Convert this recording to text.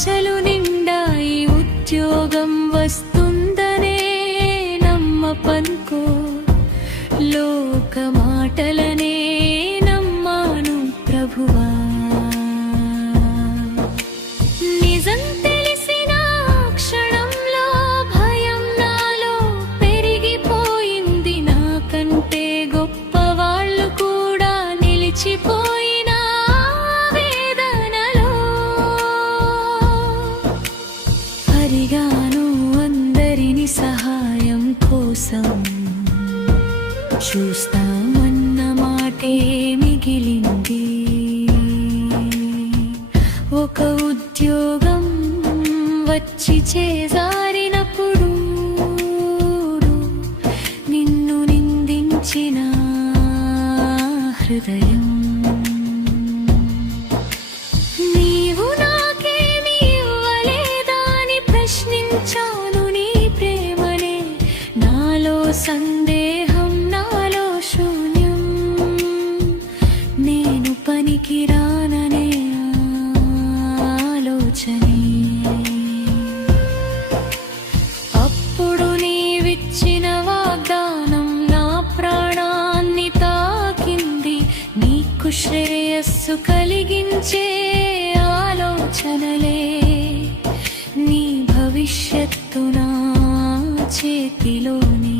ఆశలు నిండాయి, ఉద్యోగం వస్తుందనే నమ్మపనుకో. లోక మాటలనే నమ్మాను ప్రభువా. నిజం తెలిసిన క్షణంలో భయం నాలో పెరిగిపోయింది. నాకంటే గొప్ప వాళ్ళు కూడా నిలిచిపోయిన వేదనలో అరిగాను అందరిని సహాయం కోసం. చూస్తామన్న మాటే మిగిలింది. ఒక ఉద్యోగం వచ్చి చేజారినప్పుడు నిన్ను నిందించిన హృదయం, నీవు నాకేమి ఇవ్వలేదా అని ప్రశ్నించాను నీ ప్రేమనే. నాలో సందేహం, నాలో శూన్యం, నేను పనికిరాననే ఆలోచనే. అప్పుడు నీవిచ్చిన వాగ్దానం నా ప్రాణాన్ని తాకింది. నీకు శ్రేయస్సు కలిగించే ఆలోచనలే, నీ భవిష్యత్తు నా చేతిలోనే.